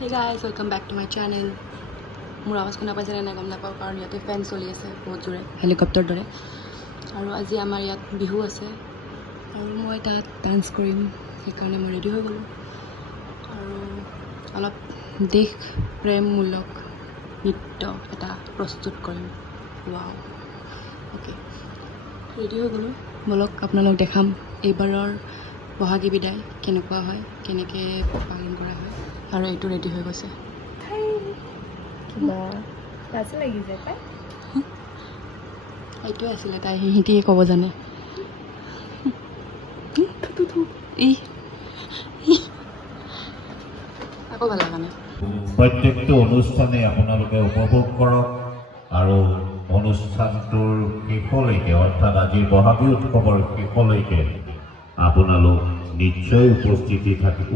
Hey guys, welcome back to my channel. মোৰ আৱাজ শুনা পাইছে নে নাই গম নাপাওঁ কাৰণ ইয়াতে ফেন চলি আছে বহুত জোৰে হেলিকপ্টাৰ দৰে আৰু আজি আমাৰ ইয়াত বিহু আছে আৰু মই তাত ডান্স কৰিম সেইকাৰণে মই ৰেডি হৈ গ'লোঁ আৰু অলপ দেশ প্ৰেমমূলক নৃত্য এটা প্ৰস্তুত কৰিম। ৱাও, অ'কে ৰেডি হৈ গ'লোঁ। বলক আপোনালোক দেখাম এইবাৰৰ বহাগী বিদায় কেনেকুৱা হয়, কেনেকৈ পালন কৰা হয়। আৰু এইটো ৰেডি হৈ গৈছে। এইটোৱে আছিলে তাই সিহঁতিয়ে ক'ব জানে। আকৌ ভাল লগা নাই। প্ৰত্যেকটো অনুষ্ঠানে আপোনালোকে উপভোগ কৰক আৰু অনুষ্ঠানটোৰ শেষলৈকে অৰ্থাৎ আজি বহাগী উৎসৱৰ শেষলৈকে আপোনালোক নিশ্চয়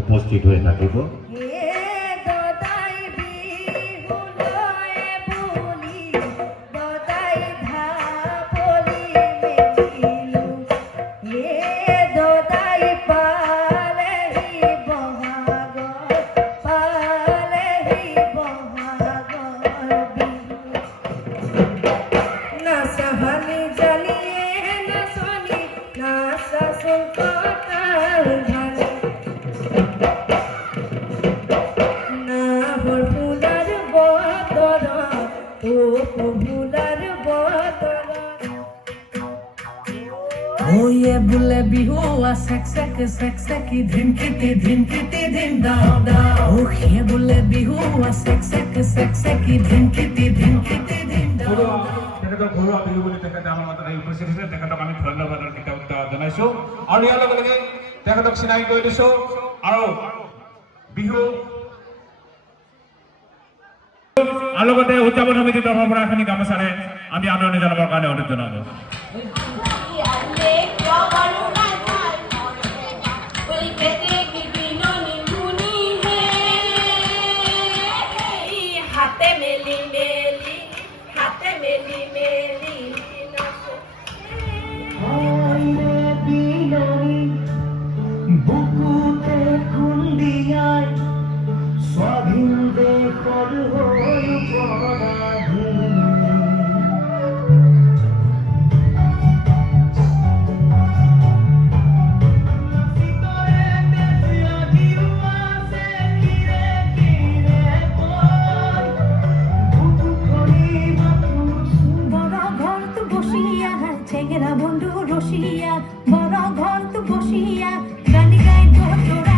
উপস্থিত হৈ থাকিব। ये बुले बिहू सेक सेक की धिमकिती धिम दाओ दाओ ये बुले बिहू सेक सेक की धिमकिती धिम दाओ তেখেতক ঘৰুৱা বিহু বুলি তেখেতে আমাৰ মাজত উপস্থিত হৈছে। তেখেতক আমি ধন্যবাদৰ কৃতজ্ঞতা জনাইছোঁ আৰু ইয়াৰ লগে লগে তেখেতক চিনাকি কৰি দিছোঁ আৰু বিহু আৰু লগতে উদযাপন সমিতিৰ তৰফৰ পৰা এখনি গামোচাৰে আমি আদৰণি জনাবৰ কাৰণে অনুৰোধ জনালোঁ। স্বাধীন দেশৰ বন্ধু রসিয়া বড় ঘর তো বসিয়া গান গাই তোরা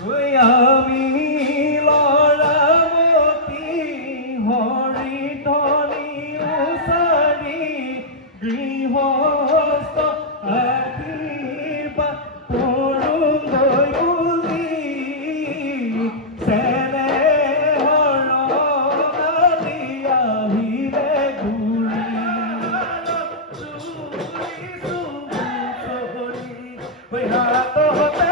আমি লৰামতী হৰিধনী উচাৰি গৃহস্থ আশীৰ্বাদ কৰোঁগৈ বুলি চেনেহৰ কালি আহিলে ঘূৰি হাততে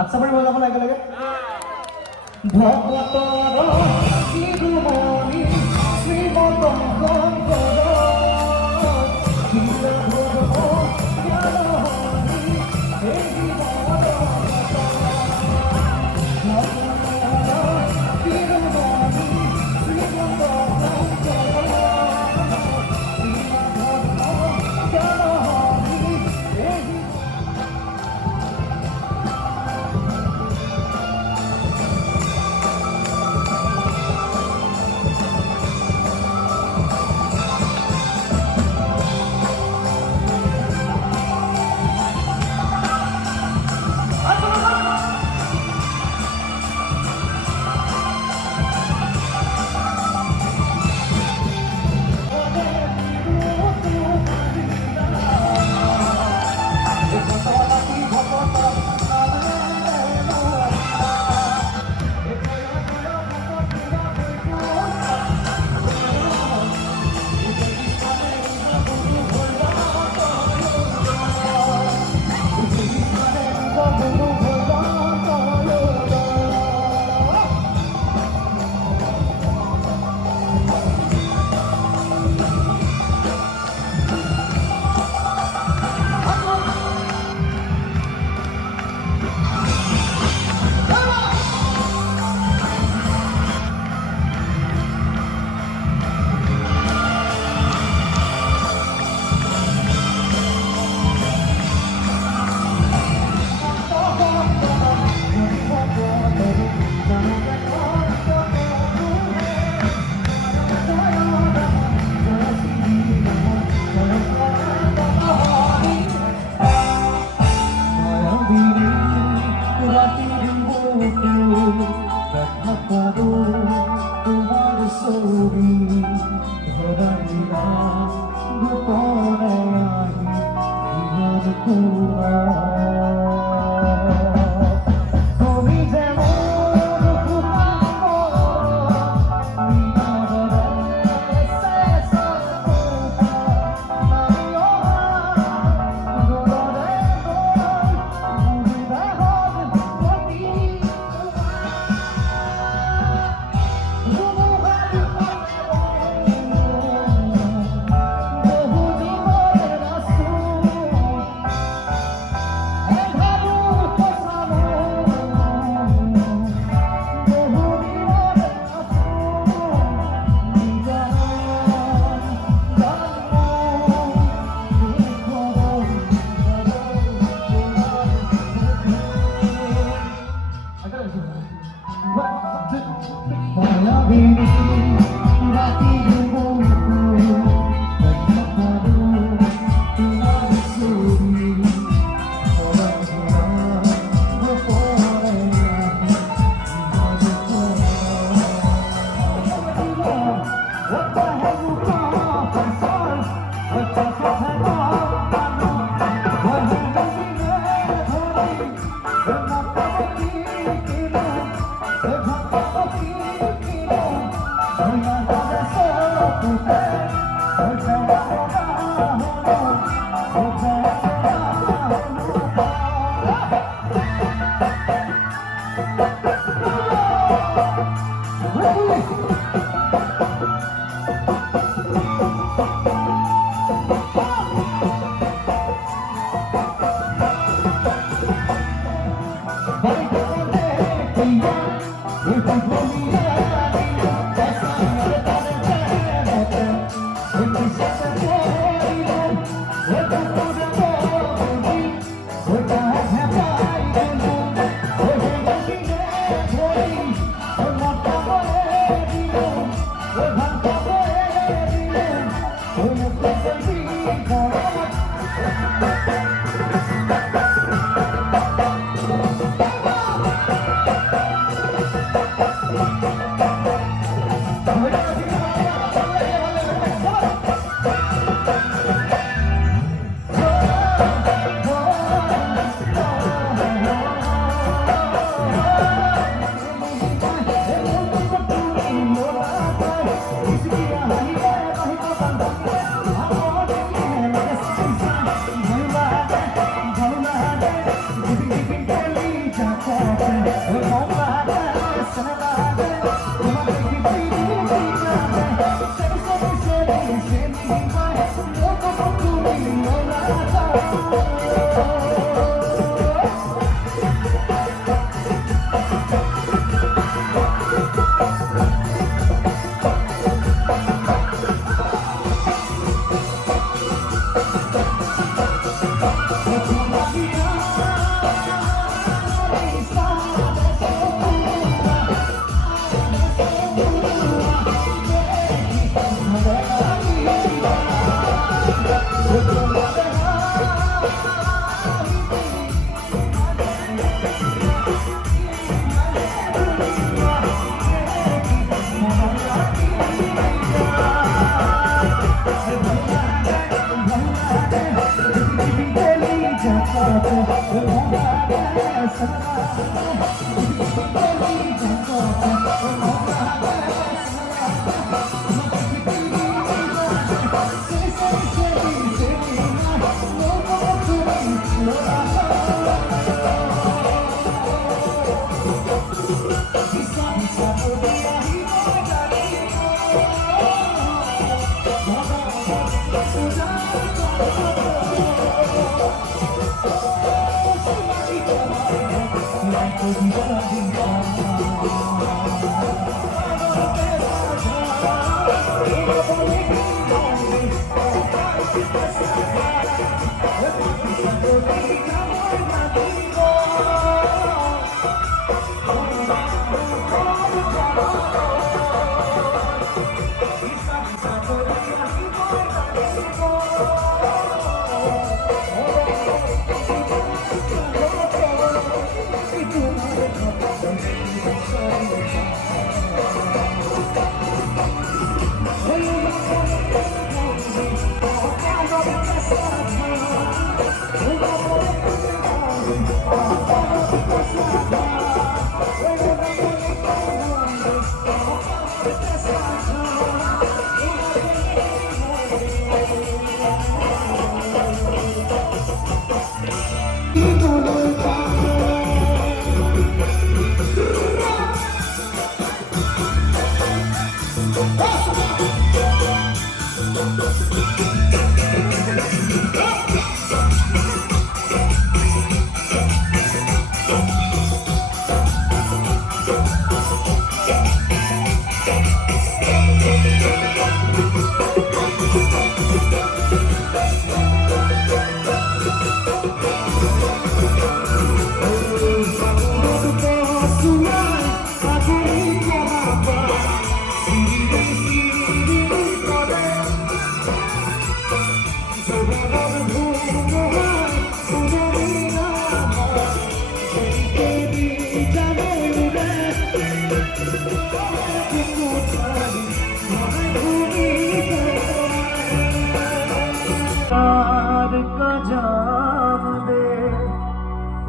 আচ্ছা বাড়ি বজাব লাগে লাগে ভগতৰ শিৰোমণি শ্ৰীমন্ত শংকৰ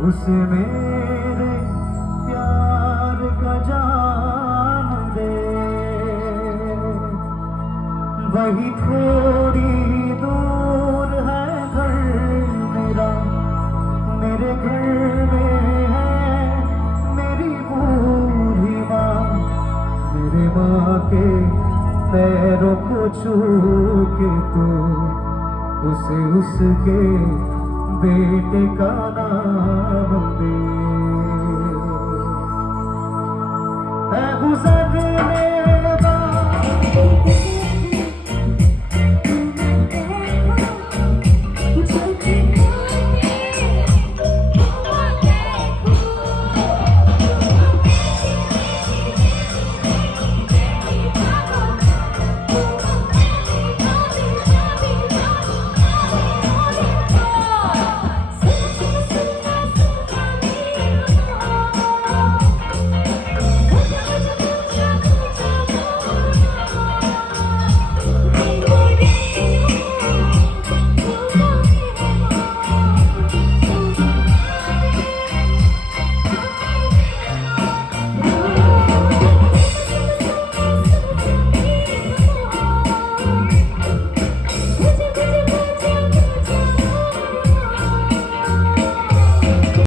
उसे मेरे प्यार का जाम दे, वही थोड़ी दूर है घर मेरा, मेरे घर में है मेरी बूढ़ी माँ, मेरे माँ के पैरों को छू के तो उसे उसके बेटे का नाम दे। है गुजरने वाला